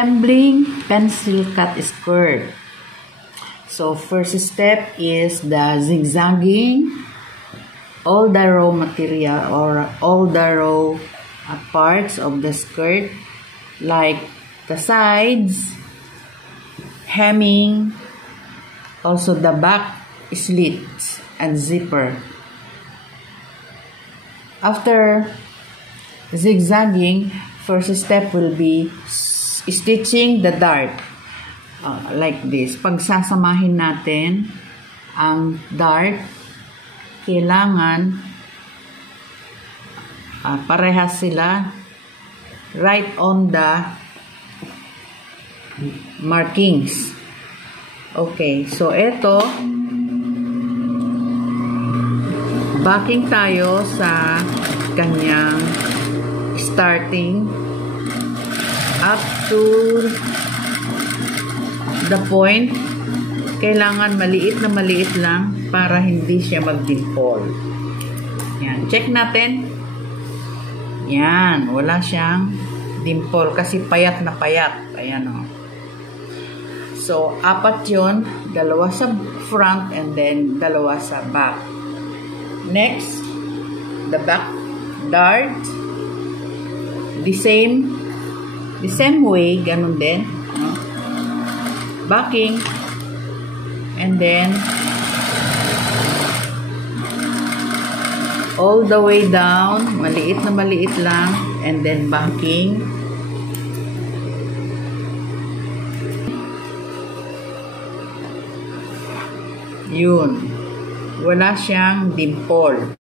Assembling pencil cut skirt. So first step is the zigzagging all the raw material or all the raw parts of the skirt, like the sides, hemming, also the back slits and zipper. After zigzagging, first step will be stitching the dart like this. Pagsasamahin natin ang dart, kailangan parehas sila right on the markings. Okay, so ito, backing tayo sa kanyang starting up to the point. Kailangan maliit na maliit lang para hindi siya mag-dimple. Yan, check natin. Yan, wala siyang dimple kasi payat na payat. Ayan o. So, apat yun. Dalawa sa front and then dalawa sa back. Next, the back dart. The same way, ganun din. No? Backing. And then, all the way down. Maliit na maliit lang. And then, backing. Yun. Wala siyang dimple.